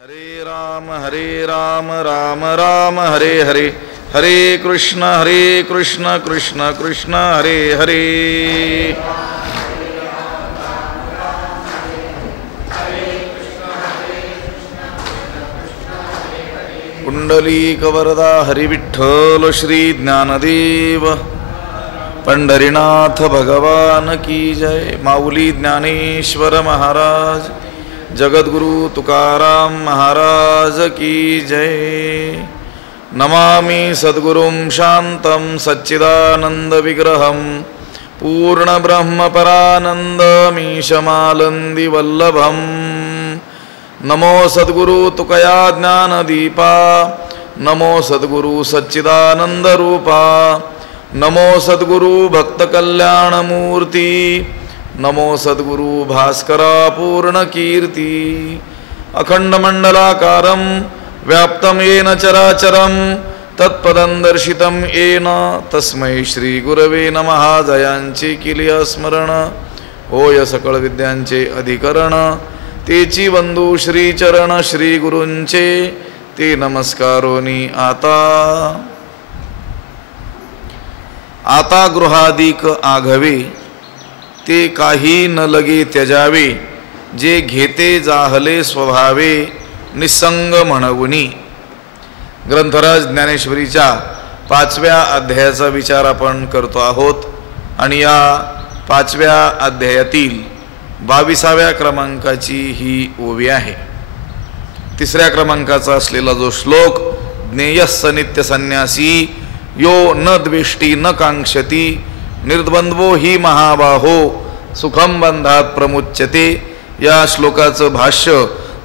हरे राम राम राम हरे हरे, हरे कृष्ण कृष्ण कृष्ण हरे हरे। पुंडलीकवरदा हरिविठ्ठल श्री ज्ञानदेव, पंढरीनाथ भगवान की जय। माऊली ज्ञानेश्वर महाराज, जगद्गुरु तुकाराम महाराज की जय। नमामि सद्गुरुं शांतं सच्चिदानंद विग्रहं, पूर्ण ब्रह्म परानंदमीशमालंदि वल्लभं। नमो सद्गुरु तुकया ज्ञानदीपा, नमो सद्गुरु सच्चिदानंद रूपा, नमो सद्गुरु भक्त कल्याणमूर्ति, नमो सद्गुरु भास्करा पूर्ण कीर्ति। अखंड मंडलाकारं व्याप्तं येन चराचरं, तत्पदं दर्शितं येन तस्मै श्री गुरवे नमः। जयांचे किलिय स्मरण, होय सकळ विद्यांचे अधिकरण, तेची वंदू श्री चरण श्री गुरूंचे, ते नमस्कारोनी आता गृहादिक आघवे, ते काही न लगे त्यजावे, जे घेते जाहले स्वभावे निसंग म्हणवुनी। ग्रंथराज ज्ञानेश्वरीच्या 5व्या अध्यायाचा विचार आपण करतो आहोत आणि या 5व्या अध्यायातील 22व्या क्रमांकाची ही ओवी आहे। 3ऱ्या क्रमांकाचा असलेला जो श्लोक, ज्ञेयस्स नित्य संन्यासी यो न द्वेष्टी न कांक्षती, निर्द्वंद्वो ही महाबाहो सुखम बंधात प्रमुच्यते, या श्लोकाचं भाष्य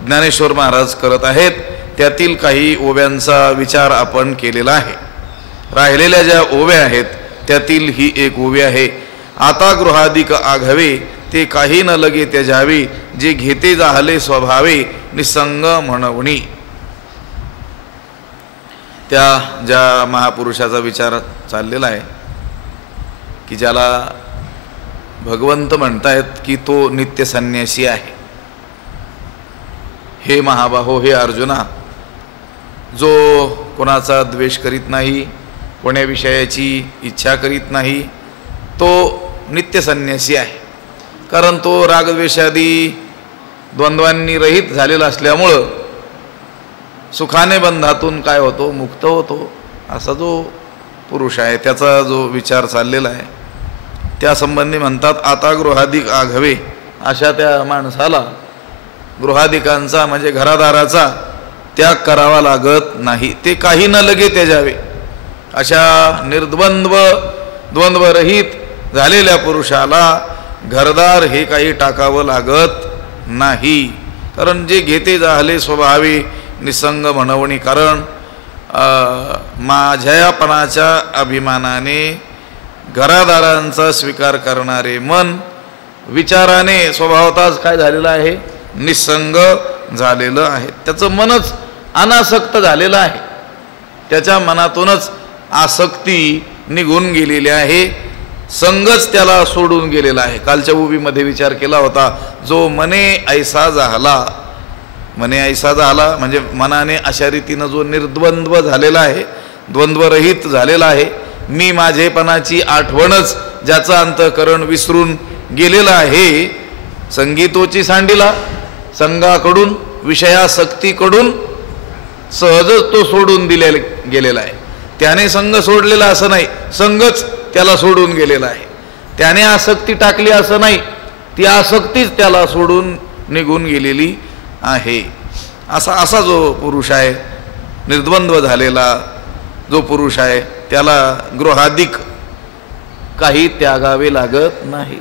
ज्ञानेश्वर महाराज करत आहेत। त्यातील काही ओव्यांचा विचार आपण केलेला आहे। राहिलेल्या ज्या ओव्या आहेत त्यातील ही एक ओवी आहे। आता गृहादिक आघवे, ते काही न लगे त्यजावे, जे घेते जाहले स्वभावे निसंग म्हणवणी। त्या ज्या महापुरुषाचा विचार चाललेला आहे की ज्याला भगवंत म्हणतायत की तो नित्य संन्यासी आहे। हे महाबाहो, हे अर्जुना, जो कोणाचा द्वेष करीत नाही, कोण्या विषयाची इच्छा करीत नाही, तो नित्य संन्यासी आहे। कारण तो रागद्वेषादी द्वंद्वांनी रहित झालेला असल्यामुळं सुखाने बंधातून काय होतो, मुक्त होतो। असा जो पुरुष आहे त्याचा जो विचार चाललेला आहे त्या संबंधी म्हणतात, आता गृहादिक आघवे, अशा त्या माणसाला गृहादिकांचा म्हणजे घरादाराचा त्याग करावा लागत नाही, ते काही न लगे त्यजावे। अशा निर्द्वंद्व द्वंद्वरहित झालेल्या पुरुषाला घरदार हे काही टाकावं लागत नाही। कारण जे घेते जाहले स्वभावे निसंग म्हणवणी, कारण माझ्यापणाच्या अभिमानाने घरादारांचा स्वीकार करणारे मन विचाराने स्वभावतःच काय झालेलं आहे, निसंग झालेलं आहे। त्याचं मनच अनासक्त झालेलं आहे, त्याच्या मनातूनच आसक्ती निघून गेलेली आहे, संगच त्याला सोडून गेलेला आहे। कालच्या उभीमध्ये विचार केला होता, जो मने ऐसा झाला, मने ऐसा झाला म्हणजे मनाने अशा रीतीनं जो निर्द्वंद्व झालेला आहे, द्वंद्वरहित झालेला आहे, मी माझेपणाची आठवणच ज्याचं अंतःकरण विसरून गेलेलं आहे, संगीतोची सांडीला, संगाकडून विषयासक्तीकडून सहजच तो सोडून गेलेला आहे। त्याने संग सोडलेला असं नाही, संगच त्याला सोडून गेलेला आहे। त्याने आसक्ती टाकली असं नाही, ती आसक्तीच त्याला सोडून निघून गेलेली आहे। असा जो पुरुष आहे, निर्द्वंद्व झालेला जो पुरुष आहे, त्याला गृहादिक काही त्यागावे लागत नाही।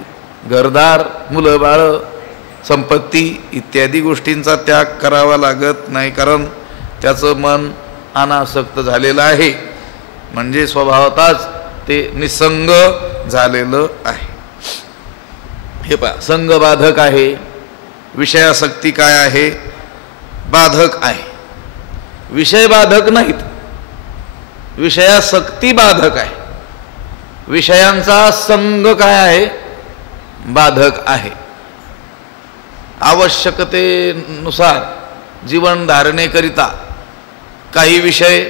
घरदार, मुलं बाळ, संपत्ती इत्यादी गोष्टींचा त्याग करावा लागत नाही, कारण त्याचं मन अनासक्त झालेलं आहे, म्हणजे स्वभावतःच ते निसंग झालेलं आहे। हे पहा, संग बाधक आहे, विषयासक्ती काय आहे, बाधक आहे। विषय बाधक नाहीत, विषयासक्ती बाधक आहे। विषयांचा संग काय आहे, बाधक आहे। आवश्यकतेनुसार जीवन धारणेकरिता काही विषय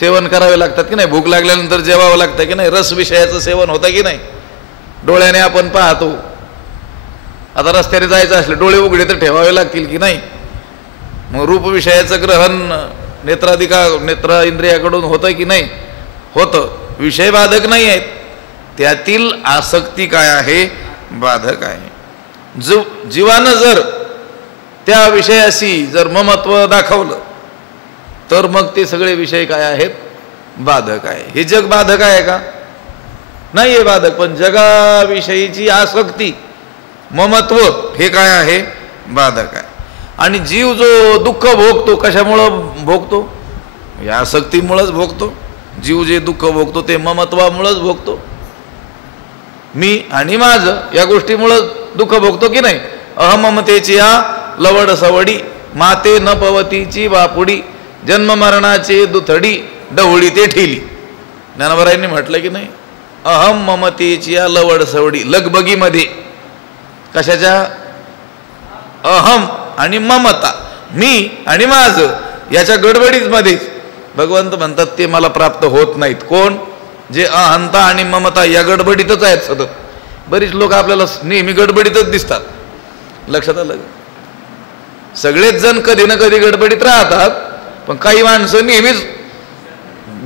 सेवन करावे लागतात की नाही. भूक लागल्यानंतर जेवावं लागतं की नाही. रस विषयाचं सेवन होतं की नाही. डोळ्याने आपण पाहतो. आता रस्त्याने जायचं असलं डोळे उघडे तर ठेवावे लागतील की नाही. मग रूप विषयाचं ग्रहण नेत्र इंद्रियाकडून होतं की नाही. होतं. विषय बाधक नाही आहेत. त्यातील आसक्ती काय आहे, बाधक आहे. जीवानं जर त्या विषयाशी जर ममत्व दाखवलं तर मग ते सगळे विषय काय आहेत, बाधक आहे. हे जग बाधक आहे का, नाही आहे बाधक. पण जगाविषयीची आसक्ती, ममत्व हे काय आहे, बाधक आहे. आणि जीव जो दुःख भोगतो कशामुळं भोगतो, या आसक्तीमुळंच भोगतो. जीव जे दुःख भोगतो ते ममत्वामुळंच भोगतो. मी आणि माझं या गोष्टीमुळं दुःख भोगतो की नाही. अहममतेची या लवड सवडी, माते न पवतीची बापुडी, जन्म मरणाचे दुथडी, डवळी ते ठेली. ज्ञानोबारायांनी म्हटलं की नाही. अहम ममतेची या लवड सवडी, लगबगीमध्ये कशाच्या, अहम आणि ममता, मी आणि माझं याच्या गडबडीत मध्येच भगवंत म्हणतात ते मला प्राप्त होत नाहीत. कोण, जे अहंता आणि ममता या गडबडीतच आहेत सतत. बरीच लोक आपल्याला नेहमी गडबडीतच दिसतात. लक्षात आलं. सगळेच जण कधी ना कधी गडबडीत राहतात, पण काही माणसं नेहमीच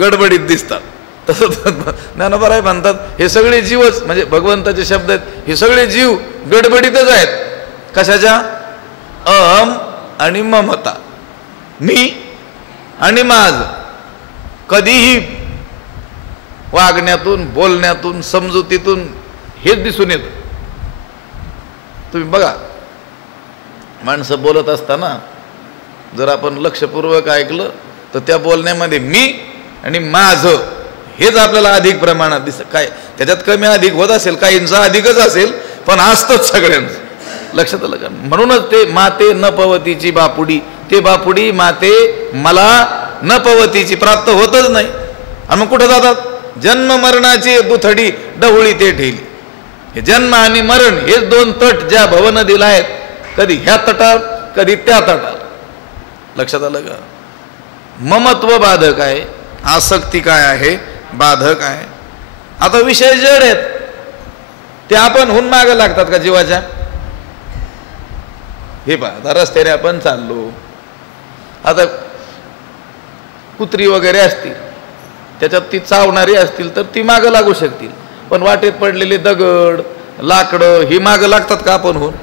गडबडीत दिसतात. तसं ज्ञानोबा म्हणतात हे सगळे जीवच, म्हणजे भगवंताचे शब्द आहेत, हे सगळे जीव गडबडीतच आहेत. कशाच्या, अहम आणि ममता, मी आणि माझ. कधीही वागण्यातून, बोलण्यातून, समजुतीतून हेच दिसून येतं. तुम्ही बघा, माणसं बोलत असताना जर आपण लक्षपूर्वक ऐकलं तर त्या बोलण्यामध्ये मी आणि माझं हेच आपल्याला अधिक प्रमाणात दिसतं. काय त्याच्यात कमी अधिक होत असेल, काहींचा अधिकच असेल, पण असतंच सगळ्यांचं. लक्षात आलं का. म्हणूनच ते माते न पवतीची बापुडी, ते बापुडी माते मला न पवतीची प्राप्त होतच नाही. आणि मग कुठं जातात, जन्म मरणाची दुथडी, डवळी ते ठेली. हे जन्म आणि मरण हे दोन तट ज्या भवन दिला आहेत, कधी ह्या तटात कधी त्या तटात. लक्षात आलं का. ममत्व बाधक आहे, आसक्ती काय आहे, बाधक आहे. आता विषय जड आहेत, ते आपण हुन मागं लागतात का जीवाच्या. हे पहा, आता रस्त्याने आपण चाललो, आता कुत्री वगैरे असतील, त्याच्यात ती चावणारी असतील तर ती मागं लागू शकतील. पण वाटेत पडलेले दगड, लाकडं ही मागं लागतात का आपण होऊन.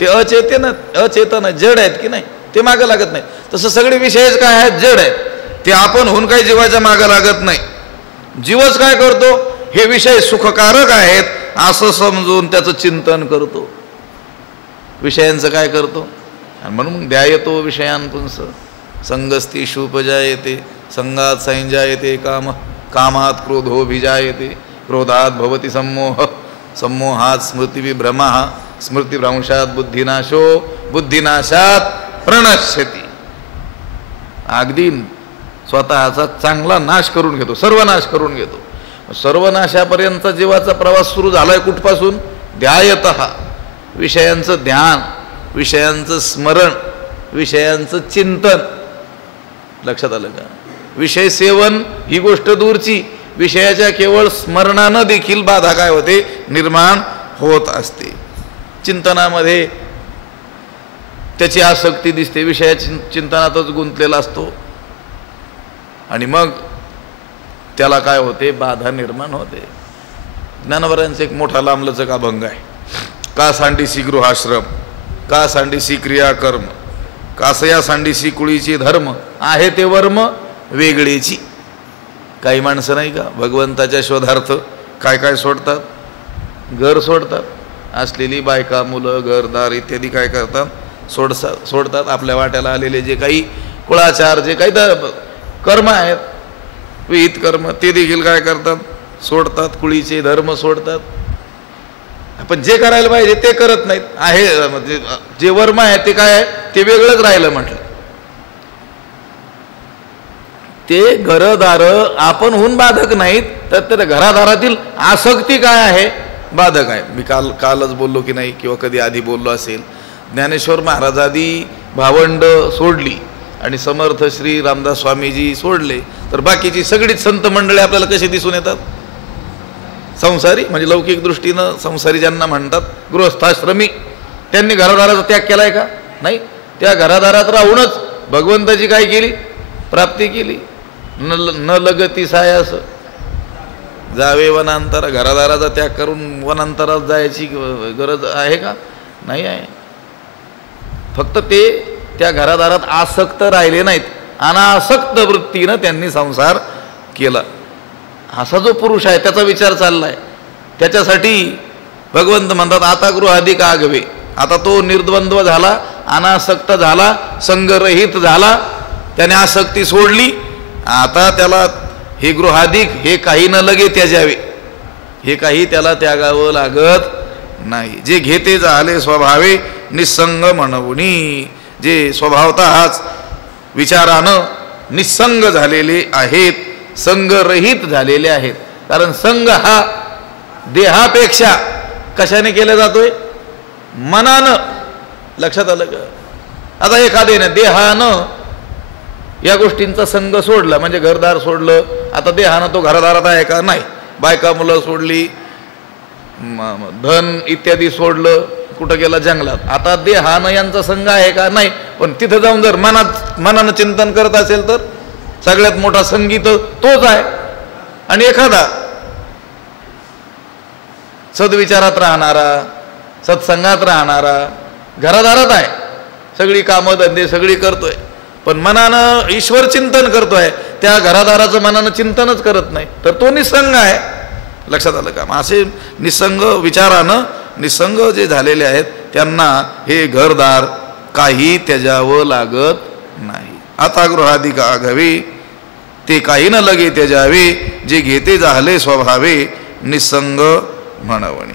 ते अचेतन जड आहेत की नाही, ते मागं लागत नाही. तसं सगळे विषयच काय आहेत, जड आहेत. ते आपण होऊन काही जीवाच्या मागं लागत नाही. जीवच काय करतो, हे विषय सुखकारक आहेत असं समजून त्याचं चिंतन करतो. विषयांचं काय करतो. आणि म्हणून ध्यायतो विषयान पुंस, संगस्ती शुपजायते, संगात संजायते काम, कामात क्रोधोभिजायते, क्रोधात भवति सम्मोह, सम्मोहात स्मृतिविभ्रमः, स्मृतिभ्रंशात बुद्धिनाशो, बुद्धिनाशात प्रणश्यति. अगदी स्वतःचा चांगला नाश करून घेतो, सर्वनाश करून घेतो. सर्वनाशापर्यंत जीवाचा प्रवास सुरू झालाय कुठपासून, ध्यायतः, विषयांचं ध्यान, विषयांचं स्मरण, विषयांचं चिंतन. लक्षात आलं का. विषय सेवन ही गोष्ट दूरची, विषयाच्या केवळ स्मरणानं देखील बाधा काय होते, निर्माण होत असते. चिंतनामध्ये त्याची आसक्ती दिसते, विषयाच्या चिंतनातच गुंतलेला असतो आणि मग त्याला काय होते, बाधा निर्माण होते. ज्ञानोबारांचा एक मोठा लांबलचक अभंग आहे. का सांडीसी गृहाश्रम, का सांडीसी क्रियाकर्म, कासया सांडीसी कुळीची धर्म, आहे ते वर्म वेगळेची. काही माणसं नाही का भगवंताच्या शोधार्थ काय काय सोडतात, घर सोडतात, असलेली बायका, मुलं, घरदार इत्यादी काय करतात, सोडतात. आपल्या वाट्याला आलेले जे काही कुळाचार, जे काही कर्म आहेत, विहित कर्म, ते देखील काय करतात, सोडतात. कुळीचे धर्म सोडतात. आपण जे करायला पाहिजे ते करत नाहीत. आहे म्हणजे जे वर्म आहे ते काय आहे, ते वेगळंच राहिलं म्हटलं. ते घरदार आपण होऊन बाधक नाहीत, तर त्या घरादारातील आसक्ती काय आहे, बाधक आहे. मी कालच बोललो की नाही, किंवा कधी आधी बोललो असेल, ज्ञानेश्वर महाराजादी भावंड सोडली आणि समर्थ श्री रामदास स्वामीजी सोडले तर बाकीची सगळीच संत मंडळी आपल्याला कशी दिसून येतात? संसारी, म्हणजे लौकिक दृष्टीनं संसारी ज्यांना म्हणतात, गृहस्थाश्रमी. त्यांनी घरादाराचा त्याग केलाय का? नाही. त्या घरादारात राहूनच भगवंताची काय केली? प्राप्ती केली. न लगती सायास, जावे वनांतर. घरादाराचा त्याग करून वनांतरात जायची गरज आहे का? नाही आहे. फक्त ते त्या घरादारात आसक्त राहिले नाहीत, अनासक्त वृत्तीनं त्यांनी संसार केला. असा जो पुरुष आहे त्याचा विचार चाललाय. त्याच्यासाठी भगवंत म्हणतात आता गृहाधिक आगवे. आता तो निर्द्वंद्व झाला, अनासक्त झाला, संगरहित झाला, त्याने आसक्ती सोडली. आता त्याला हे गृहाधिक हे काही न लगे त्याजावे, हे काही त्याला त्यागावं लागत नाही. जे घेते झाले स्वभावे निसंग म्हणवणी. जे स्वभावतःच विचारानं निसंग झालेले आहेत, संगरहित झालेले आहेत. कारण संग हा देहापेक्षा कशाने केला जातोय? मनानं. लक्षात आलं का? आता एखाद्याने देहानं या गोष्टींचा संग सोडला, म्हणजे घरदार सोडलं, आता देहानं तो घरदारात आहे का? नाही. बायका मुलं सोडली, धन इत्यादी सोडलं, कुठं गेला? जंगलात. आता देहानं यांचा संग आहे का? नाही. पण तिथं जाऊन जर मनानं चिंतन करत असेल तर सगळ्यात मोठा संगीत तोच आहे. आणि एखादा सद्विचारात राहणारा, सत्संगात राहणारा, घरादारात आहे, सगळी कामं धंदे सगळी करतोय, पण मनानं ईश्वर चिंतन करतोय, त्या घरादाराचं मनानं चिंतनच करत नाही, तर तो निसंग आहे. लक्षात आलं का? असे निसंग विचारानं निसंग जे झालेले आहेत त्यांना हे घरदार काही त्याजावं लागत नाही. आता गृहाधिक आघावे ते काही न लगे त्याजावे. जे घेते झाले स्वभावे निसंग म्हणवणी.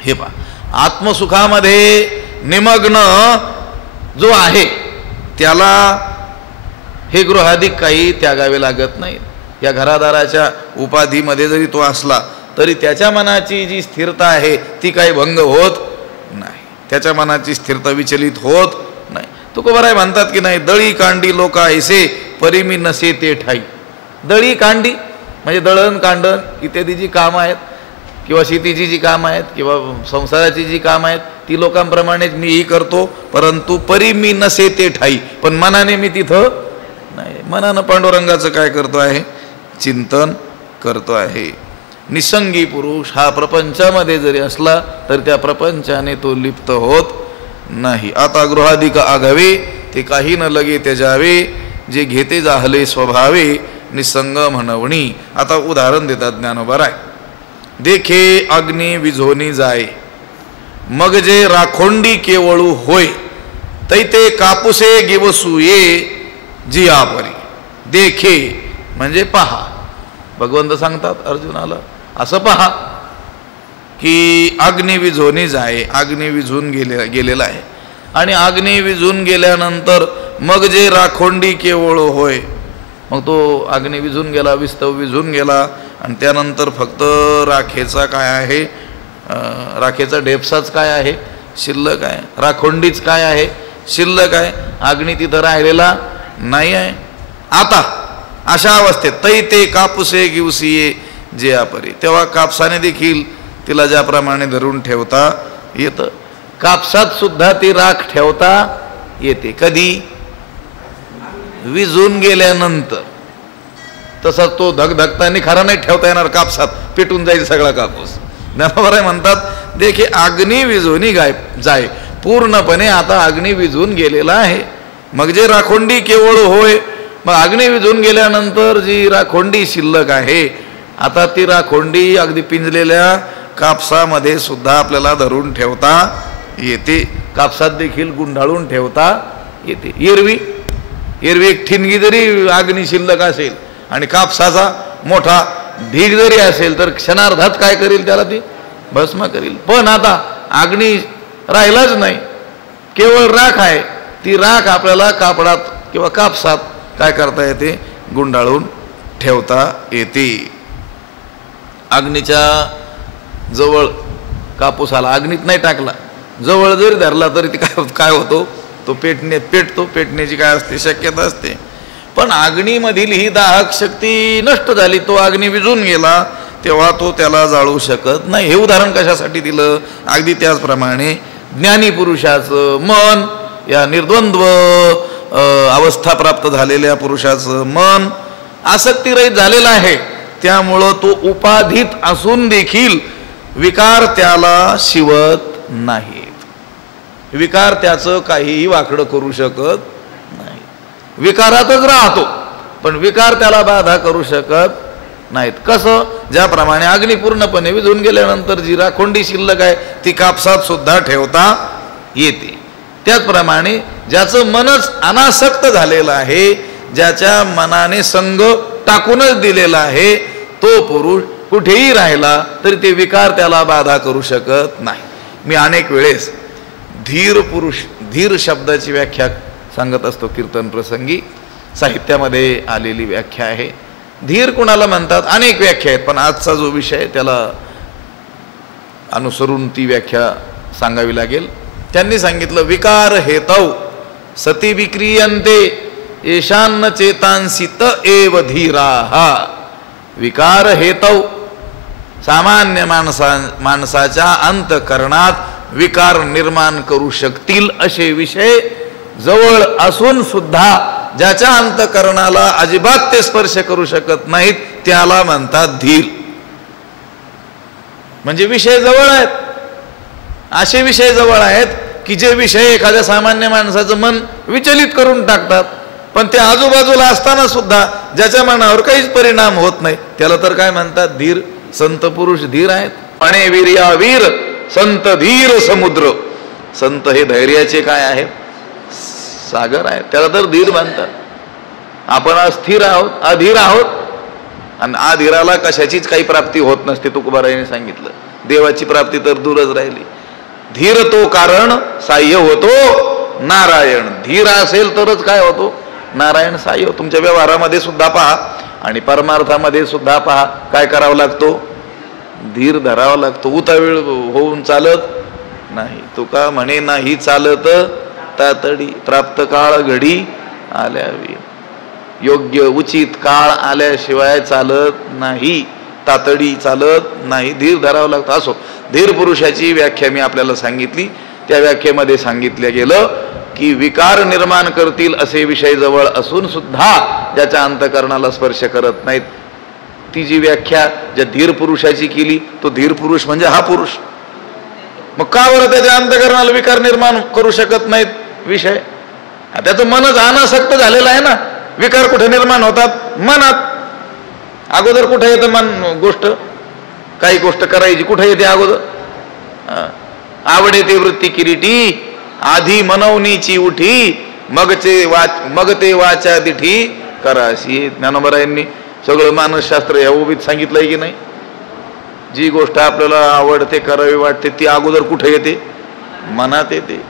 हे पहा, आत्मसुखामध्ये निमग्न जो आहे त्याला हे गृहाधिक काही त्यागावे लागत नाही. या घरादाराच्या उपाधीमध्ये जरी तो असला तरी त्याच्या मनाची जी स्थिरता आहे ती काही भंग होत नाही. त्याच्या मनाची स्थिरता विचलित होत नाही. तुकोबाराय म्हणतात की नाही, दळी कांडी लोका ऐसे परिमी नसे ते ठाई. दळी कांडी म्हणजे दळण कांडण इत्यादी जी कामं आहेत, किंवा शेतीची जी कामं आहेत, किंवा संसाराची जी कामं आहेत, ती लोकांप्रमाणेच मीही करतो, परंतु परिमी नसे ते ठाई. पण मनाने मी तिथं नाही. मनानं पांडुरंगाचं काय करतो आहे? चिंतन करतो आहे. निसंगी पुरुष हा प्रपंचामध्ये जरी असला तर त्या प्रपंचाने तो लिप्त होत नाही. आता गृहाधिक आघावे ते काही न लगे त्याजावे. जे घेते जाहले स्वभावे निसंग म्हणवणी. आता उदाहरण देतात ज्ञानोबाराय. देखे अग्नी विझोनी जाय, मग जे राखोंडी केवळू होय, तैते कापुसे गिवसूये जियापरी. देखे म्हणजे पहा. भगवंत सांगतात अर्जुनाला असं पहा की अग्नी विझोनी जाय, अग्नी विझून गेलेला आहे, आणि अग्नी विझून गेल्यानंतर मग जे राखोंडी केवळ होय, मग तो अग्नी विझून गेला, विस्तव विझून गेला, आणि त्यानंतर फक्त राखेचा काय आहे? राखेचा ढेपसाच काय आहे? शिल्लक आहे. राखोंडीच काय आहे? शिल्लक आहे. अग्नी तिथं राहिलेला नाही आहे. आता अशा अवस्थेत तैते कापुसे गिवसिये जे आपरी, तेव्हा कापसाने देखील तिला ज्याप्रमाणे धरून ठेवता येतं, कापसात सुद्धा ती राख ठेवता येते. कधी? विझून गेल्यानंतर. तसा तो धगधगताना खरा नाही ठेवता येणार कापसात, पेटून जाईल सगळा कापूस. ज्ञानोबाराय म्हणतात देखे अग्नी विझोनी जाय, पूर्णपणे आता अग्नी विझून गेलेला आहे. मग जे राखोंडी केवळ होय, मग अग्नी विझून गेल्यानंतर जी राखोंडी शिल्लक आहे, आता ती राखोंडी अगदी पिंजलेल्या कापसामध्ये सुद्धा आपल्याला धरून ठेवता येते. कापसात देखील गुंडाळून ठेवता येते. एरवी एक ठिणगी जरी अग्नी शिल्लक असेल आणि कापसाचा मोठा ढीग जरी असेल तर क्षणार्धात काय करील? त्याला ती भस्म करील. पण आता अग्नी राहिलाच नाही, केवळ राख आहे. ती राख आपल्याला कापडात किंवा कापसात काय करता येते? गुंडाळून ठेवता येते. अग्नीच्या जवळ कापूस आला, अग्नीत नाही टाकला, जवळ जरी धरला तरी ती काय होतो? तो पेटतो, पेटण्याची काय असते शक्यता असते. पण अग्नीमधील ही दाहक शक्ती नष्ट झाली, तो अग्नी विझून गेला, तेव्हा तो त्याला जाळू शकत नाही. हे उदाहरण कशासाठी दिलं? अगदी त्याचप्रमाणे ज्ञानी पुरुषाचं मन, या निर्द्वंद्व अवस्था प्राप्त झालेल्या पुरुषाचं मन आसक्तीरहित झालेलं आहे, त्यामुळं तो उपाधीत असून देखील विकार त्याला शिवत नाहीत. विकार त्याचं काहीही वाकडं करू शकत नाही. विकारातच राहतो, पण विकार त्याला बाधा करू शकत नाहीत. कसं? ज्याप्रमाणे अग्नी पूर्णपणे विझून गेल्यानंतर जी राखोंडी शिल्लक आहे ती कापसात सुद्धा ठेवता येते, त्याचप्रमाणे ज्याचं मनच अनासक्त झालेलं आहे, ज्याच्या मनाने संग टाकूनच दिलेला आहे, तो पुरुष कुठेही राहिला तरी ते विकार त्याला बाधा करू शकत नाही. मी अनेक वेळेस धीर पुरुष, धीर शब्दाची व्याख्या सांगत असतो कीर्तन प्रसंगी. साहित्यामध्ये आलेली व्याख्या आहे. धीर कुणाला म्हणतात? अनेक व्याख्या आहेत, पण आजचा जो विषय त्याला अनुसरून ती व्याख्या सांगावी लागेल. त्यांनी सांगितलं, विकार हेतौ सती विक्रियन्ते येषान्न चेतांसी त एव धीराः. विकार हेतौ, सामान्य माणसाच्या अंतकरणात विकार निर्माण करू शकतील असे विषय जवळ असून सुद्धा ज्याच्या अंतकरणाला अजिबात ते स्पर्श करू शकत नाहीत त्याला म्हणतात धीर. म्हणजे विषय जवळ आहेत, असे विषय जवळ आहेत की जे विषय एखाद्या सामान्य माणसाचं मन विचलित करून टाकतात, पण ते आजूबाजूला असताना सुद्धा ज्याच्या मनावर काहीच परिणाम होत नाही त्याला तर काय म्हणतात? धीर. संत पुरुष धीर आहेत. अणे वीर्या वीर संत धीर समुद्र. संत हे धैर्याचे काय आहेत? सागर आहेत, त्याला तर धीर म्हणतात. आपण अस्थिर आहोत, अधीर आहोत, आणि अधीराला कशाचीच काही प्राप्ती होत नसते. तुकोबारायांनी सांगितलं, देवाची प्राप्ती तर दूरच राहिली. धीर तो कारण साह्य होतो नारायण. धीर असेल तरच काय होतो? नारायण साह्य होतो. तुमच्या व्यवहारामध्ये सुद्धा पहा आणि परमार्थामध्ये सुद्धा पहा, काय करावं लागतो? धीर धरावा लागतो. उतावीळ होऊन चालत नाही. तुका म्हणे नाही चालत तातडी, प्राप्त काळ घडी आल्यावी. योग्य उचित काळ आल्याशिवाय चालत नाही, तातडी चालत नाही, धीर धरावा लागतो. असो, धीर पुरुषाची व्याख्या मी आपल्याला सांगितली. त्या व्याख्येमध्ये सांगितलं गेलं की विकार निर्माण करतील असे विषय जवळ असून सुद्धा ज्याच्या अंतकरणाला स्पर्श करत नाहीत, ती जी व्याख्या ज्या धीर पुरुषाची केली, तो धीर पुरुष म्हणजे हा पुरुष. मग का बरं त्याच्या अंतकरणाला विकार निर्माण करू शकत नाहीत विषय? त्याचं मनच अनासक्त झालेलं आहे ना. विकार कुठे निर्माण होतात? मनात. अगोदर कुठे येतं मन? गोष्ट, काही गोष्ट करायची कुठे येते अगोदर? आवडे ते वृत्ती किरीटी, आधी मनवणीची उठी, मग ते वाचा दिठी कराशी. ज्ञानोबरायांनी सगळं मानसशास्त्र या उभीत सांगितलंय की नाही? जी गोष्ट आपल्याला आवडते, करावी वाटते, ती अगोदर कुठे येते? मनात येते.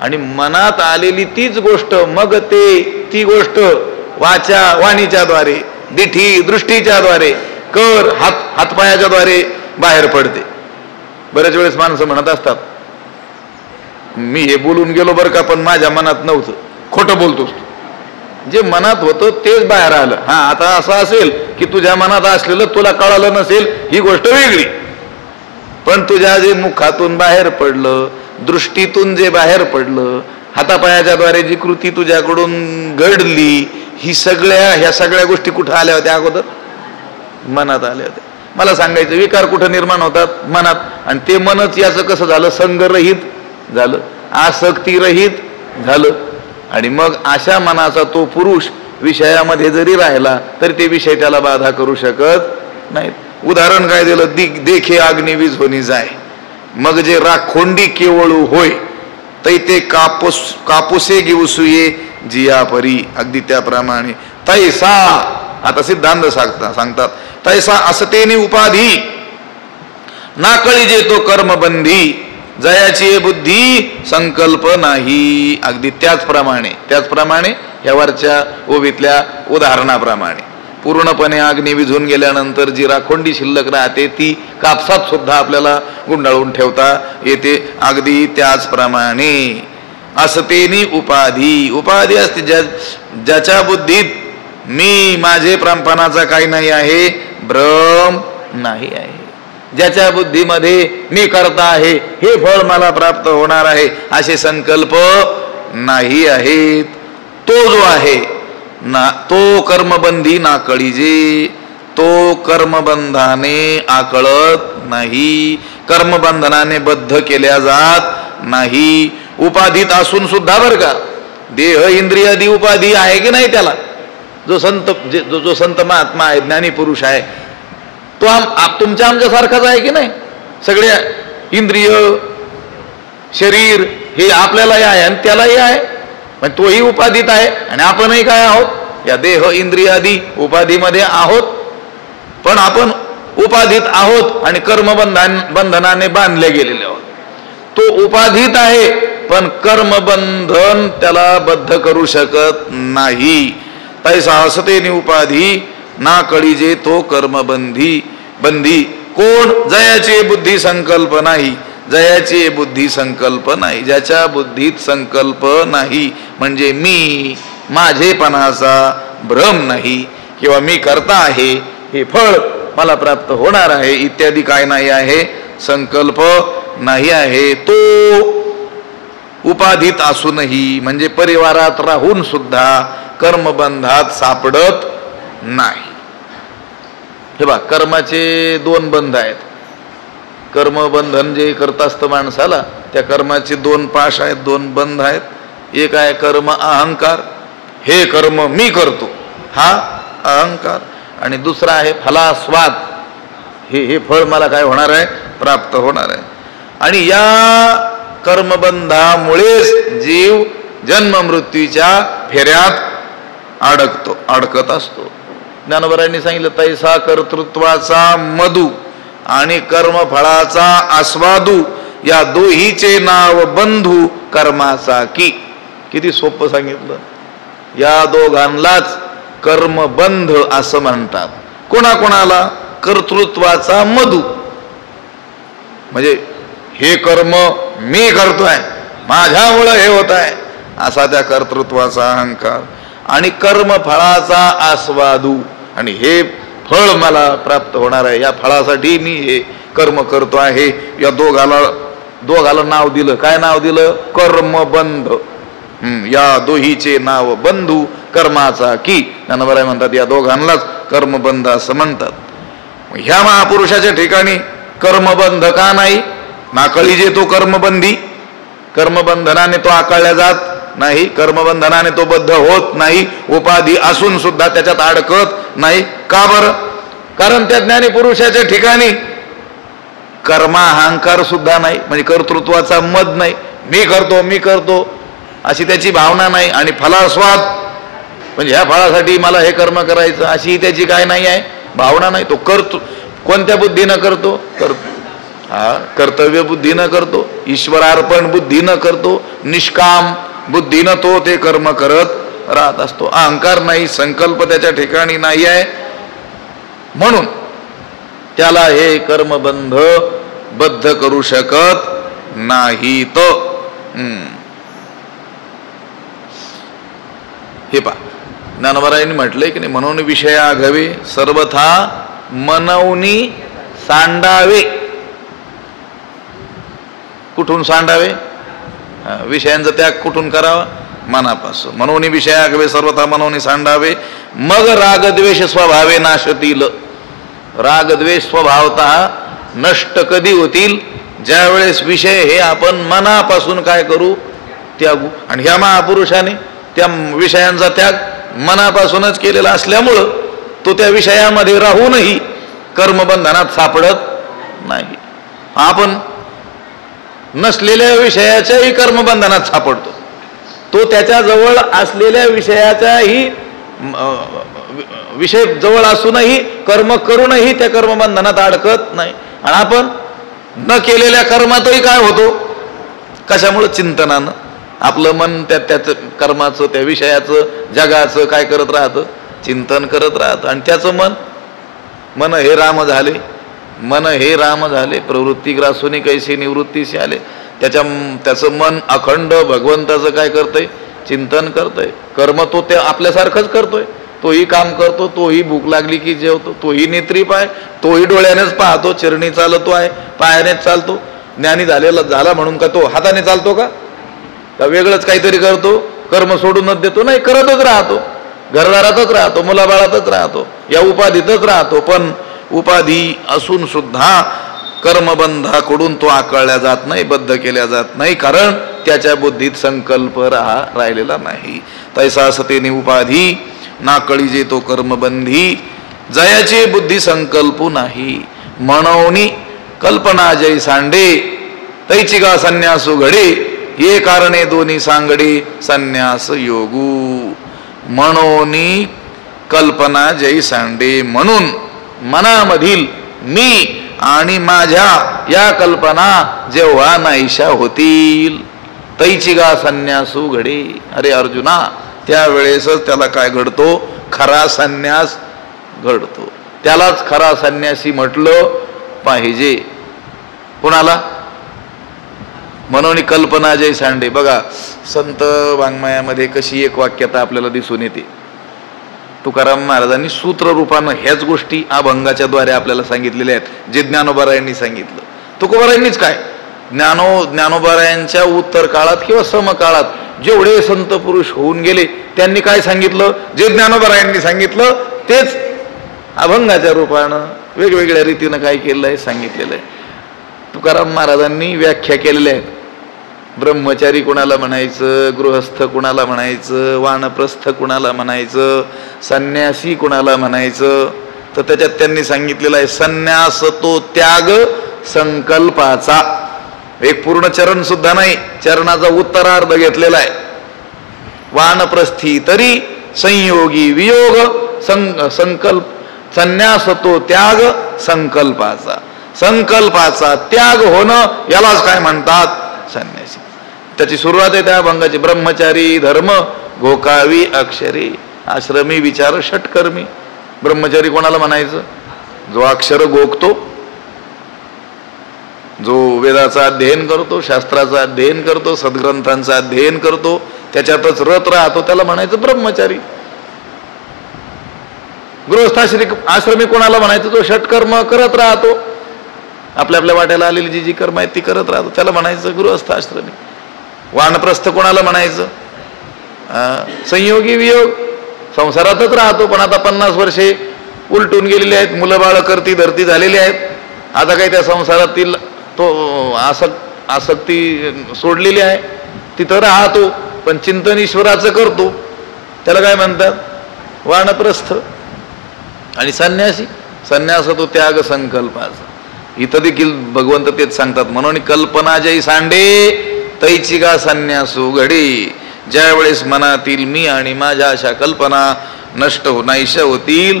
आणि मनात आलेली तीच गोष्ट मग ती गोष्ट वाणीच्या द्वारे, दिठी दृष्टीच्या द्वारे, कर हातपायाच्या द्वारे बाहेर पडते. बऱ्याच वेळेस माणसं म्हणत असतात, मी हे बोलून गेलो बरं का, पण माझ्या मनात नव्हतं. खोटं बोलतोस तू. जे मनात होतं तेच बाहेर आलं. हा, आता असं असेल की तुझ्या मनात असलेलं तुला कळालं नसेल, ही गोष्ट वेगळी. पण तुझ्या जे मुखातून बाहेर पडलं, दृष्टीतून जे बाहेर पडलं, हातापायाच्या द्वारे जी कृती तुझ्याकडून घडली, ह्या सगळ्या गोष्टी कुठं आल्या होत्या? अगोदर मनात आल्या होत्या. मला सांगायचं, विकार कुठं निर्माण होतात? मनात. आणि ते मनच याचं कसं झालं? संगरहित झालं, आसक्तीरहित झालं. आणि मग अशा मनाचा तो पुरुष विषयामध्ये जरी राहिला तरी ते विषय त्याला बाधा करू शकत नाहीत. उदाहरण काय दिलं? देखे अग्नी वीज होणी जाय, मग जे राखोंडी केवळू होय, तैते कापुसे घेऊसुये जिया परी. अगदी त्याप्रमाणे तैसा, आता सिद्धांत सांगतात, तैसा असतेने उपाधी नाकळी जे तो कर्मबंधी, जयाची बुद्धी संकल्प नाही. अगदी त्याचप्रमाणे यावरच्या ओवीतल्या उदाहरणाप्रमाणे पूर्णपणे अग्नी विझून गेल्यानंतर जी राखोंडी शिल्लक राहते ती कापसात सुद्धा आपल्याला गुंडाळून ठेवता येते. अगदी त्याचप्रमाणे असतेनी उपाधी. उपाधी असते ज्याच्या बुद्धीत मी माझे प्राणपणाचा काही नाही आहे, भ्रम नाही आहे. ज्याच्या बुद्धीमध्ये मी करता आहे, हे फळ मला प्राप्त होणार आहे, असे संकल्प नाही आहेत. तो जो आहे ना, तो कर्मबंधी नाकळीजे, तो कर्मबंधाने आकळत नाही, कर्मबंधनाने बद्ध केल्या जात नाही. उपाधीत असून सुद्धा बरं का, देह इंद्रियादी उपाधी आहे की नाही त्याला. जो संत महात्मा आहे, ज्ञानी पुरुष आहे, तो तुमच्या आमच्यासारखाच आहे की नाही. सगळ्या इंद्रिय शरीर हे आपल्यालाही आहे आणि त्यालाही आहे, पण तोही उपाधीत आहे आणि आपणही काय आहोत, या देह इंद्रियादी उपाधीमध्ये आहोत. पण आपण उपाधीत आहोत आणि कर्मबंधनाने बांधले गेलेले आहोत. तो उपाधीत आहे पण कर्मबंधन त्याला बद्ध करू शकत नाही. तैसा असतेनी उपाधी ना कळीजे तो कर्मबंधी बंधी. कोण? जयाची बुद्धी संकल्प नाही, जयाची बुद्धी संकल्प नाही. ज्याच्या बुद्धीत संकल्प नाही म्हणजे मी माझेपणाचा भ्रम नाही, किंवा मी करता आहे, हे फळ मला प्राप्त होणार आहे इत्यादी काय नाही आहे, संकल्प नाही आहे. तो उपाधीत असूनही म्हणजे परिवारात राहून सुद्धा कर्मबंधात सापडत नाही. हे बघ, कर्माचे दोन बंध आहेत. कर्मबंधन जे करत असतं माणसाला, त्या कर्माचे दोन पाश आहेत, दोन बंध आहेत. एक आहे कर्म अहंकार, हे कर्म मी करतो, हा अहंकार. आणि दुसरा आहे फलास्वाद, हे फळ मला काय होणार आहे, प्राप्त होणार आहे. आणि या कर्मबंधामुळेच जीव जन्म मृत्यूच्या फेऱ्यात अडकत असतो. ज्ञानोबरांनी सांगितलं, तैसा कर्तृत्वाचा मधु आणि कर्मफळाचा आस्वादू, या दोहीचे नाव बंधू कर्माचा की. किती सोपं सांगितलं. या दोघांनाच कर्मबंध असं म्हणतात. कोणाकोणाला? कर्तृत्वाचा मधु म्हणजे हे कर्म मी करतोय, माझ्यामुळं हे होत आहे, असा त्या कर्तृत्वाचा अहंकार. आणि कर्मफळाचा आस्वादू, आणि हे फळ मला प्राप्त होणार आहे, या फळासाठी मी हे कर्म करतो आहे. या दोघाला नाव दिलं. काय नाव दिलं? कर्मबंध. या दोहीचे नाव बंधू कर्माचा की. ज्ञानोबराय म्हणतात या दोघांनाच कर्मबंध असं म्हणतात. ह्या महापुरुषाच्या ठिकाणी कर्मबंध का नाही? नाकळीजे तो कर्मबंधी, कर्मबंधनाने तो आकळल्या जात नाही, कर्मबंधनाने तो बद्ध होत नाही, उपाधी असून सुद्धा त्याच्यात अडकत नाही. का बरं? कारण त्या ज्ञानी पुरुषाच्या ठिकाणी कर्माहंकार सुद्धा नाही, म्हणजे कर्तृत्वाचा मद नाही. मी करतो अशी त्याची भावना नाही. आणि फलास्वाद म्हणजे ह्या फळासाठी मला हे कर्म करायचं अशी त्याची काय नाही आहे, भावना नाही. तो करतो. कोणत्या बुद्धीनं करतो? कर्तव्य बुद्धीनं करतो, ईश्वरार्पण बुद्धीनं करतो, निष्काम बुद्धीनं तो ते कर्म करत राहत असतो. अहंकार नाही, संकल्प त्याच्या ठिकाणी नाही आहे, म्हणून त्याला हे कर्मबंध बद्ध करू शकत नाहीत. हे पा, ज्ञानोबरायांनी म्हटलंय की नाही, म्हणून विषय आघावे सर्वथा मनवनी सांडावे. कुठून सांडावे? विषयांचा त्याग कुठून करावा? मनापासून. म्हणून विषय आघावे सर्वथा मनवनी सांडावे, मग रागद्वेष स्वभावे नाशतील. रागद्वेष स्वभावतः नष्ट कधी होतील? ज्यावेळेस विषय हे आपण मनापासून काय करू? त्यागू. आणि ह्या महापुरुषाने त्या विषयांचा त्याग मनापासूनच केलेला असल्यामुळं तो त्या विषयामध्ये राहूनही कर्मबंधनात सापडत नाही. आपण नसलेल्या विषयाच्याही कर्मबंधनात सापडतो. तो त्याच्या जवळ असलेल्या विषयाचाही विषय जवळ असूनही कर्म करूनही त्या कर्मबंधनात अडकत नाही. आणि आपण न केलेल्या कर्मातही काय होतो? कशामुळे? चिंतनानं. आपलं मन त्याचं कर्माचं, त्या विषयाचं, जगाचं काय करत राहतं? चिंतन करत राहतं. आणि त्याचं मन हे राम झाले, मन हे राम झाले, प्रवृत्ती ग्रासूनी कैसे निवृत्तीशी आले. त्याचं मन अखंड भगवंताचं काय करतंय, चिंतन करतोय. कर्म तो त्या आपल्यासारखंच करतोय. तोही काम करतो, तोही भूक लागली की जेवतो, तोही नेत्रीप आहे, तोही डोळ्यानेच पाहतो, चरणी चालतो आहे, पायानेच चालतो. ज्ञानी झाला म्हणून का तो हाताने चालतो का वेगळंच काहीतरी करतो, कर्म सोडूनच देतो? नाही, करतच राहतो, घरदारातच राहतो, मुलाबाळातच राहतो, या उपाधीतच राहतो. पण उपाधी असून सुद्धा कर्मबंधाकडून तो आकळल्या जात नाही, बद्ध केल्या जात नाही, कारण त्याच्या बुद्धीत संकल्प राहिलेला नाही. तैसा सतेने उपाधी नाकळी जे तो कर्मबंधी, जयाची बुद्धी संकल्पू नाही. म्हणून कल्पना जय सांडे, तैची गा संन्यासू घडे, ये कारणे दोन्ही सांगडे संन्यास योगू. म्हणून कल्पना जय सांडे, म्हणून मनामधील मी आणि माझ्या या कल्पना जेव्हा नाहीशा होतील, तैची गा संन्यासू घडे. अरे अर्जुना, त्यावेळेसच त्याला काय घडतो, खरा संन्यास घडतो. त्यालाच खरा संन्यासी म्हटलं पाहिजे. कुणाला? म्हणून कल्पना जय सांडे. बघा संत वाङ्मयामध्ये कशी एक वाक्यता आपल्याला दिसून येते. तुकाराम महाराजांनी सूत्र रूपानं ह्याच गोष्टी अभंगाच्या द्वारे आपल्याला सांगितलेल्या आहेत, जे ज्ञानोबारायांनी सांगितलं. तुकोबारायांनीच काय, ज्ञानोबारायांच्या उत्तर काळात किंवा समकाळात जेवढे संत पुरुष होऊन गेले त्यांनी काय सांगितलं, जे ज्ञानोबारायांनी सांगितलं तेच अभंगाच्या रूपानं वेगवेगळ्या रीतीनं काय केलेलं आहे, सांगितलेलं आहे. तुकाराम महाराजांनी व्याख्या केलेल्या आहेत. ब्रह्मचारी कुणाला म्हणायचं, गृहस्थ कुणाला म्हणायचं, वानप्रस्थ कुणाला म्हणायचं, संन्यासी कुणाला म्हणायचं, तर त्याच्यात त्यांनी सांगितलेलं आहे संन्यास तो त्याग संकल्पाचा. एक पूर्ण चरण सुद्धा नाही, चरणाचा उत्तरार्ध घेतलेला आहे. वानप्रस्थी तरी संयोगी वियोग संकल्प, संन्यास तो त्याग संकल्पाचा. संकल्पाचा त्याग होणं यालाच काय म्हणतात, संन्यासी. त्याची सुरुवात आहे त्या अभंगाची. ब्रह्मचारी धर्म घोकावी अक्षरे, आश्रमी विचार षटकर्मी. ब्रह्मचारी कोणाला म्हणायचं, जो अक्षर घोकतो, जो वेदाचा अध्ययन करतो, शास्त्राचं अध्ययन करतो, सद्ग्रंथांचं अध्ययन करतो, त्याच्यातच रत राहतो, त्याला म्हणायचं ब्रह्मचारी. आश्रमी कोणाला म्हणायचं, जो षटकर्म करत राहतो, आपल्या आपल्या वाट्याला आलेली जी कर्म आहेत ती करत राहतो, त्याला म्हणायचं गृहस्थाश्रमी. वानप्रस्थ कोणाला म्हणायचं, संयोगी वियोग, संसारातच राहतो पण आता 50 वर्षे उलटून गेलेली आहेत, मुलं बाळ करती धरती झालेली आहेत, आता काही त्या संसारातील तो आसक्ती सोडलेली आहे, तिथं राहतो पण चिंतन ईश्वराचं करतो, त्याला काय म्हणतात, वानप्रस्थ. आणि संन्यासी, संन्यास तो त्याग संकल्पाचा. इथं देखील भगवंत तेच सांगतात. म्हणून कल्पना जय सांडे, तैची गा संन्यासू घडे. ज्या वेळेस मनातील मी आणि माझ्या अशा कल्पना नष्ट नाहीशा होतील,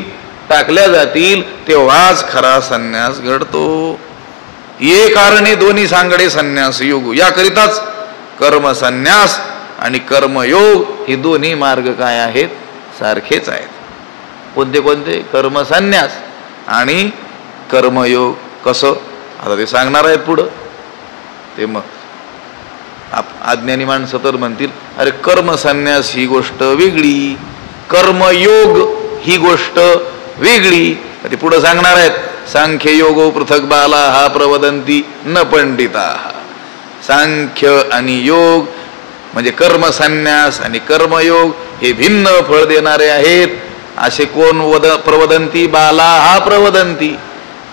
टाकल्या जातील, तेव्हाच खरा संन्यास घडतो. ये कारणे दोन्ही सांगडे संन्यास योग. याकरिताच कर्म संन्यास आणि कर्मयोग हे दोन्ही मार्ग काय आहेत, सारखेच आहेत. कोणते कोणते, कर्म संन्यास आणि कर्मयोग. कसं, आता ते सांगणार आहेत पुढं. ते मग अज्ञानी माणसं तर म्हणतील अरे कर्म संन्यास ही गोष्ट वेगळी, कर्मयोग ही गोष्ट वेगळी. ते पुढं सांगणार आहेत. सांख्य योगो पृथक बाला हा प्रवदंती न पंडिता. सांख्य आणि योग म्हणजे कर्म संन्यास आणि कर्मयोग हे भिन्न फळ देणारे आहेत, असे कोण प्रवदंती, बाला हा प्रवदंती.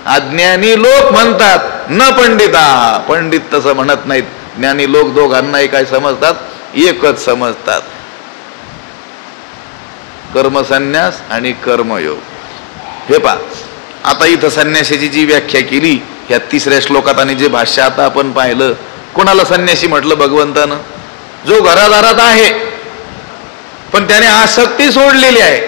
अज्ञानी लोक म्हणतात, न पंडिता. पंडित तसं म्हणत नाहीत. ज्ञानी लोक दोघांनाही काय समजतात, एकच समजतात, कर्मसन्यास आणि कर्मयोग. हे पहा, आता इथं संन्यासाची जी व्याख्या केली ह्या 3ऱ्या श्लोकात आणि जे भाष्य आता आपण पाहिलं, कोणाला संन्यासी म्हटलं भगवंतानं, जो घरादारात आहे पण त्याने आसक्ती सोडलेली आहे.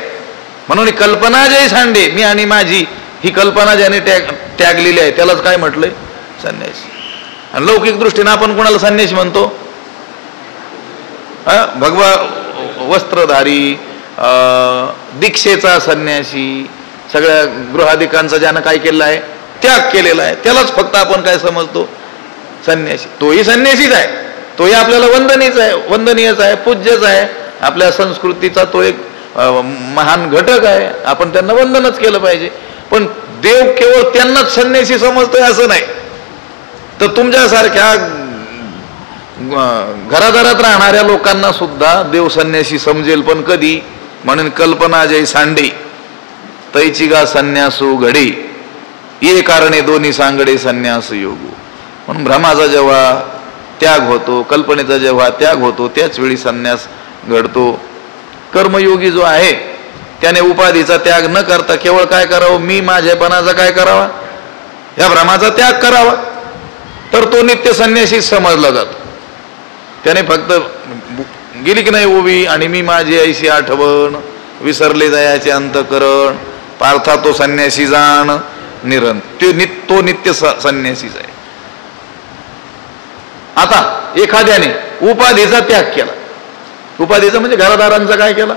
म्हणून कल्पना जय सांडे, मी आणि माझी ही कल्पना ज्याने त्यागलेली आहे त्यालाच काय म्हटलंय, संन्यासी. आणि लौकिक दृष्टीने आपण कोणाला संन्यासी म्हणतो, भगवा वस्त्रधारी, दीक्षेचा संन्यासी, सगळ्या गृहाधिकांचा ज्यानं काय केलेला आहे, त्याग केलेला आहे, त्यालाच फक्त आपण काय समजतो, संन्यासी, तोही संन्यासीच आहे, तोही आपल्याला वंदनीयच आहे, पूज्यच आहे, आपल्या संस्कृतीचा तो एक महान घटक आहे, आपण त्यांना वंदनच केलं पाहिजे. पण देव केवळ त्यांनाच संन्यासी समजतोय असं नाही, तर तुमच्यासारख्या घरादारात राहणाऱ्या लोकांना सुद्धा देव संन्यासी समजेल. पण कधी? म्हणून कल्पना जय सांडे तैची गा संन्यासू घडे, ये कारणे दोन्ही सांगडे संन्यास योगू. म्हणून भ्रमाचा जेव्हा त्याग होतो, कल्पनेचा जेव्हा त्याग होतो, त्याच वेळी संन्यास घडतो. कर्मयोगी जो आहे त्याने उपाधीचा त्याग न करता केवळ काय करावं? मी माझेपणाचा काय करावा? या भ्रमाचा त्याग करावा, तर तो नित्य संन्यासी समजला जातो. त्याने फक्त गेली की नाही उभी आणि मी माझी ऐशी आठवण, विसरले जायचे अंतकरण, पार्था तो संन्यासी जाण निरंतर, तो नित्य संन्यासीच आहे. आता एखाद्याने उपाधीचा त्याग केला, उपाधीचा म्हणजे घरादारांचा काय केला?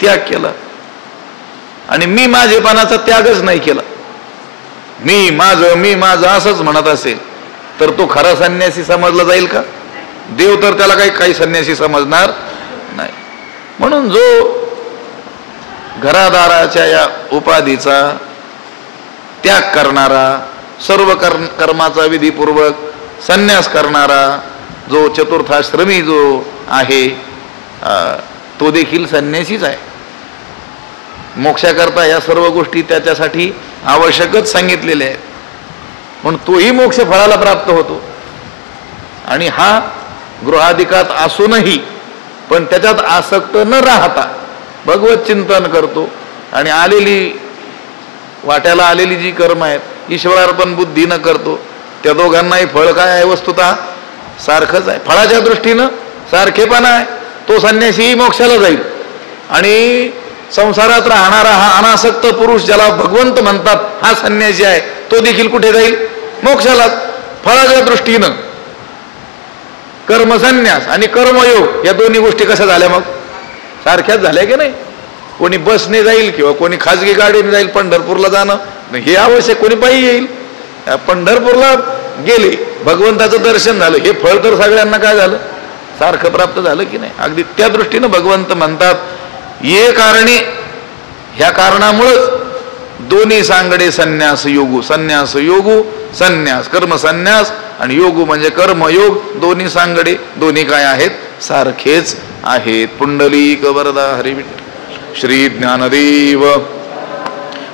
त्याग केला, आणि मी माझेपणाचा त्यागच नाही केला, मी माझं असंच म्हणत असेल, तर तो खरा संन्यासी समजला जाईल का? देव तर त्याला काही संन्यासी समजणार नाही. म्हणून जो घरादाराच्या या उपाधीचा त्याग करणारा, सर्व कर्माचा विधीपूर्वक संन्यास करणारा, जो चतुर्थाश्रमी जो आहे, तो देखील संन्यासीच आहे. मोक्षाकरता या सर्व गोष्टी त्याच्यासाठी आवश्यकच सांगितलेल्या आहेत, म्हणून तोही मोक्ष फळाला प्राप्त होतो. आणि हा गृहाधिकात असूनही पण त्याच्यात आसक्त न राहता भगवत चिंतन करतो, आणि वाट्याला आलेली जी कर्म आहेत ईश्वरार्पण बुद्धीनं करतो. त्या दोघांनाही फळ काय आहे? वस्तुतः सारखंच आहे, फळाच्या दृष्टीनं सारखेपणा आहे. तो संन्यासीही मोक्षाला जाईल, आणि संसारात राहणारा हा अनासक्त पुरुष ज्याला भगवंत म्हणतात हा संन्यासी आहे, तो देखील कुठे जाईल? मोक्षाला. फळाच्या दृष्टीनं कर्मसन्यास आणि कर्मयोग या दोन्ही गोष्टी कशा झाल्या? मग सारख्याच झाल्या की नाही? कोणी बसने जाईल किंवा कोणी खाजगी गाडीने जाईल पंढरपूरला जाणं, हे आवश्यक. कोणी पायी येईल. पंढरपूरला गेले, भगवंताचं दर्शन झालं, हे फळ तर सगळ्यांना काय झालं? सारखं प्राप्त झालं की नाही? अगदी त्या दृष्टीनं भगवंत म्हणतात, ये कारणे, ह्या कारणामुळेच दोन्ही सांगडे संन्यास योगू. संन्यास योगू, संन्यास कर्म संन्यास आणि योगू म्हणजे कर्मयोग, दोन्ही सांगडे, दोन्ही काय आहेत? सारखेच आहेत. पुंडलिक वरदा हरी विठ्ठल. श्री ज्ञानदेव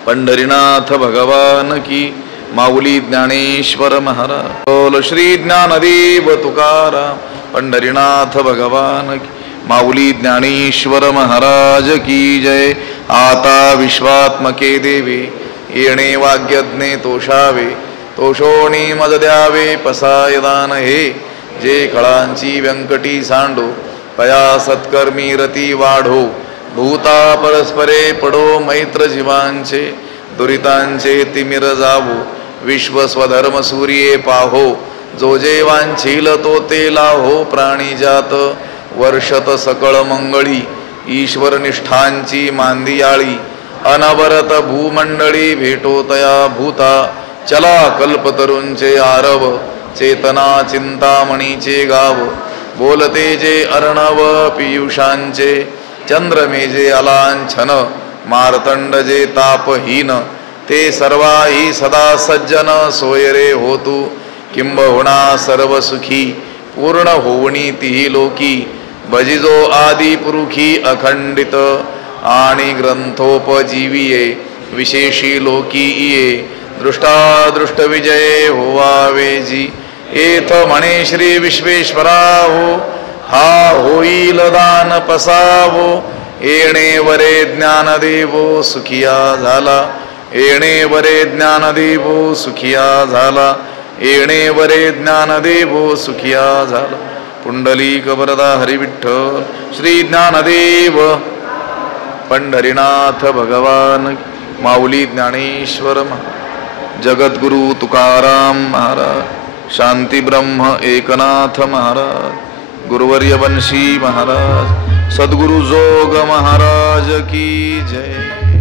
पंढरीनाथ भगवान की. माऊली ज्ञानेश्वर महाराज. बोल श्री ज्ञानदेव तुकाराम पंढरीनाथ भगवान की. माऊली ज्ञानेश्वर महाराज की जय. आता विश्वात्मके देवे येणे वाग्यज्ञे तोषावे, तोषोणी मद द्यावे पसाय दान हे. जे कळांची व्यंकटी सांडो, पया सत्कर्मी रती वाढो. भूता परस्परे पडो मैत्र जीवांचे, दुरितांचे तिमिर जावो. विश्व स्वधर्म सूर्ये पाहो, जो जे वांछील तो ते लाहो. प्राणी जात वर्षत सकळ मंगळी, ईश्वर निष्ठांची मांदियाळी. अनवरत भूमंडळी भेटो तया भूता. चला कल्पतरूंचे आरव, चेतना चिंतामणीचे गाव. बोलते जे अर्णव पियुषांचे, चंद्रमेजे अलांछन. मार्तंड जे तापहीन, ते सर्वाही सदा सज्जन. सोयरे होतू किंबहुना सर्व सुखी, पूर्ण होवणी तिही लोकी. भजिजो आदि पुरुखी अखंडित, आणि ग्रंथोपजीविये विशेषी लोकी ये. दृष्टादृष्ट विजय होवावे जी. एथ म्हणे श्री विश्वेश्वरा हो, हा होईल दान पसावो. येणे वरे ज्ञानदेवो सुखिया झाला, येणे वरे ज्ञानदेवो सुखिया झाला. येणे वरे ज्ञानदेवो सुखिया झाला. पुंडलिक वरदा हरी विठ्ठल. श्री ज्ञानदेव पंढरीनाथ भगवान. माऊली ज्ञानेश्वर महाराज. जगद्गुरु तुकाराम महाराज. शांती ब्रह्म एकनाथ महाराज. गुरुवर्य वंशी महाराज. सद्गुरु जोग महाराज की जय.